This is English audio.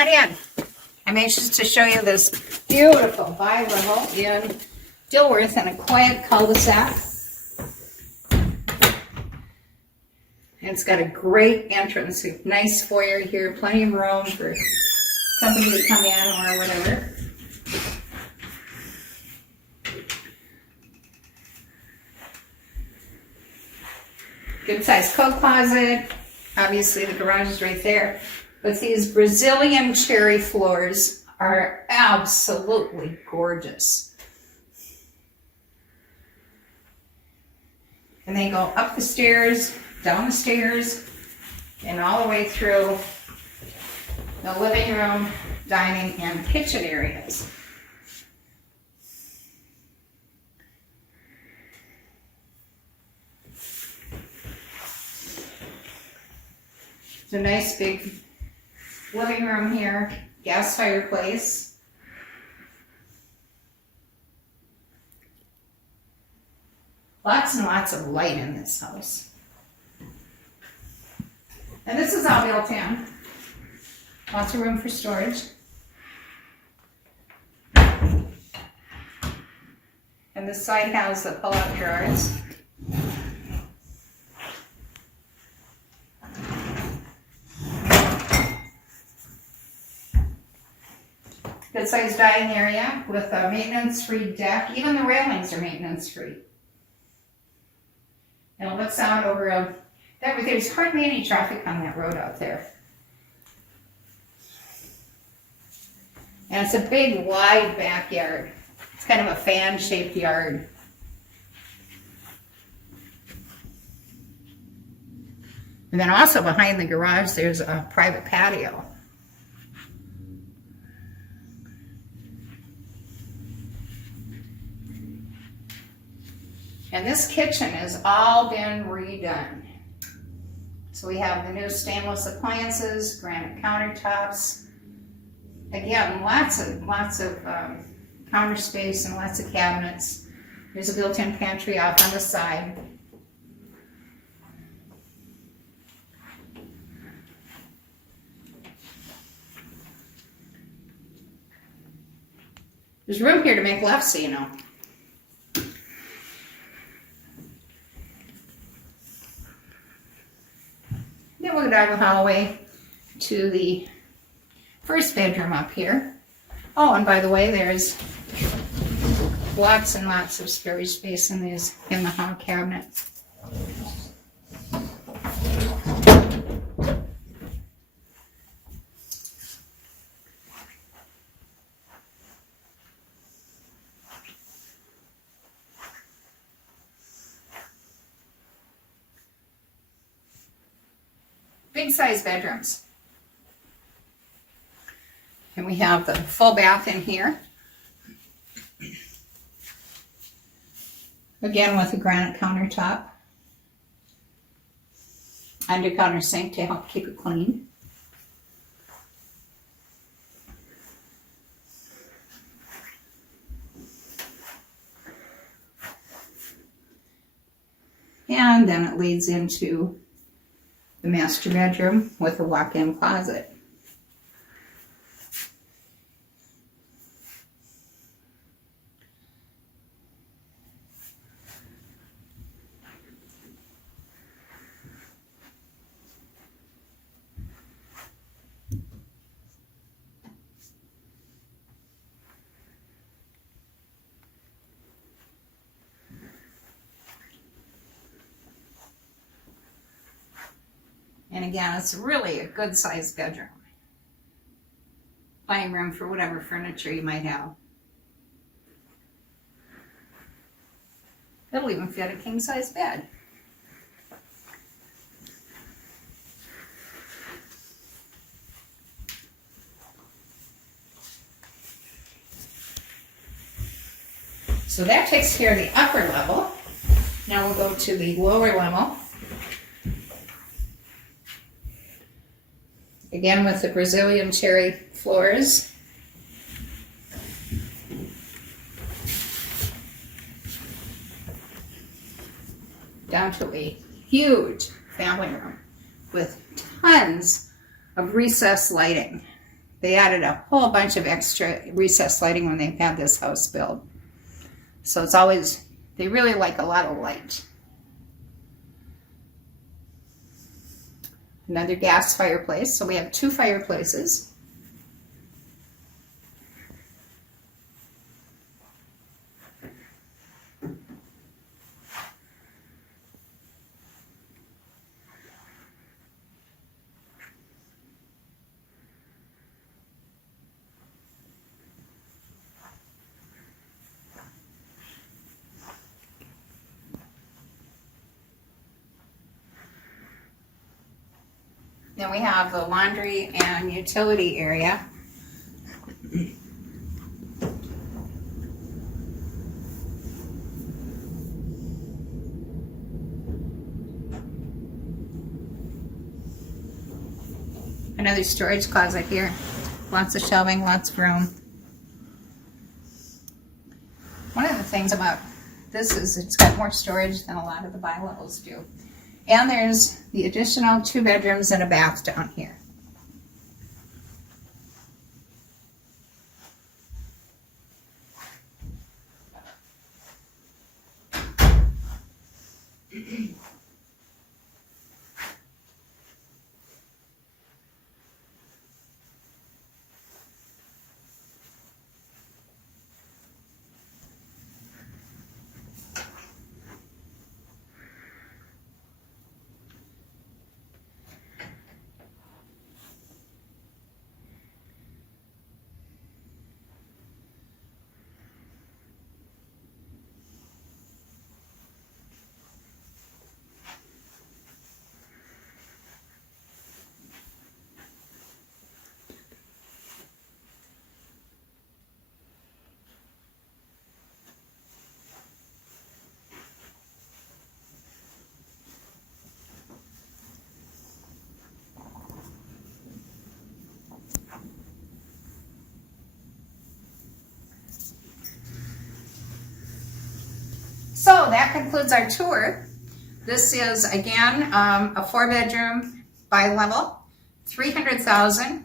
on in. I'm anxious to show you this beautiful bi-level in Dilworth in a quiet cul-de-sac. And it's got a great entrance, a nice foyer here, plenty of room for company to come in or whatever. Good sized coat closet. Obviously the garage is right there. But these Brazilian cherry floors are absolutely gorgeous. And they go up the stairs, down the stairs, and all the way through the living room, dining, and kitchen areas. It's a nice big living room here, gas fireplace. Lots and lots of light in this house. And this is all built in. Lots of room for storage. And this side has the pull-out drawers. Good sized dining area with a maintenance-free deck. Even the railings are maintenance-free. And it looks out over there's hardly any traffic on that road out there. And it's a big, wide backyard. It's kind of a fan-shaped yard. And then also behind the garage, there's a private patio. And this kitchen has all been redone. So we have the new stainless appliances, granite countertops. Again, lots of counter space and lots of cabinets. There's a built-in pantry off on the side. There's room here to make lefts, so you know. Then we'll go down the hallway to the first bedroom up here. Oh, and by the way, there's lots and lots of storage space in the hall cabinets. Big size bedrooms. And we have the full bath in here. Again with a granite countertop. Under counter sink to help keep it clean. And then it leads into the master bedroom with a walk-in closet. And again, it's really a good sized bedroom. Plenty of room for whatever furniture you might have. It'll even fit a king size bed. So that takes care of the upper level. Now we'll go to the lower level. Again with the Brazilian cherry floors. Down to a huge family room with tons of recessed lighting. They added a whole bunch of extra recessed lighting when they had this house built. So it's always, they really like a lot of light. Another gas fireplace. So we have 2 fireplaces. Then we have the laundry and utility area. Another storage closet here. Lots of shelving, lots of room. One of the things about this is it's got more storage than a lot of the bi-levels do. And there's the additional 2 bedrooms and a bath down here. So that concludes our tour. This is, again, a 4-bedroom bi-level, $300,000.